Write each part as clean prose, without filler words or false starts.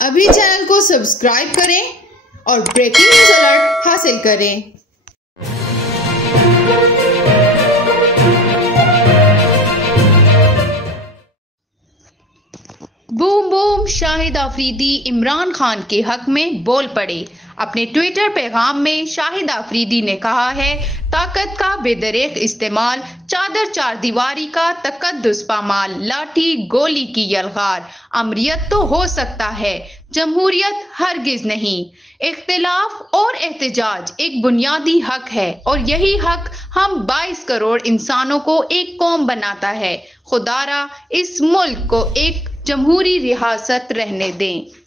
अभी चैनल को सब्सक्राइब करें और ब्रेकिंग न्यूज अलर्ट हासिल करें। बूम बूम, शाहिद आफरीदी इमरान खान के हक में बोल पड़े। अपने ट्विटर पैगाम में शाहिद आफरीदी ने कहा है, ताकत का बेदरेक इस्तेमाल, चादर चार दीवारी का तकद्दुस पामाल, लाठी गोली की यलगार। अमरीयत तो हो सकता है, जमहूरियत हरगिज नहीं। इख्तिलाफ और एहतजाज एक बुनियादी हक है और यही हक हम 22 करोड़ इंसानों को एक कौम बनाता है। खुदारा इस मुल्क को एक जमहूरी रियासत रहने दें।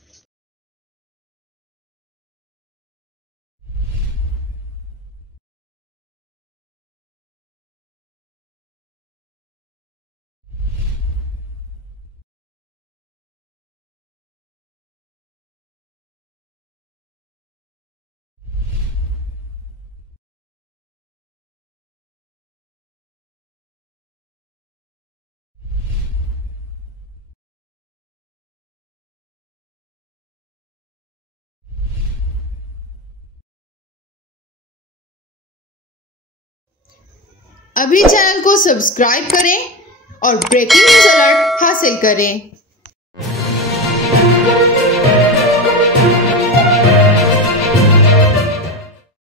अभी चैनल को सब्सक्राइब करें और ब्रेकिंग न्यूज अलर्ट हासिल करें।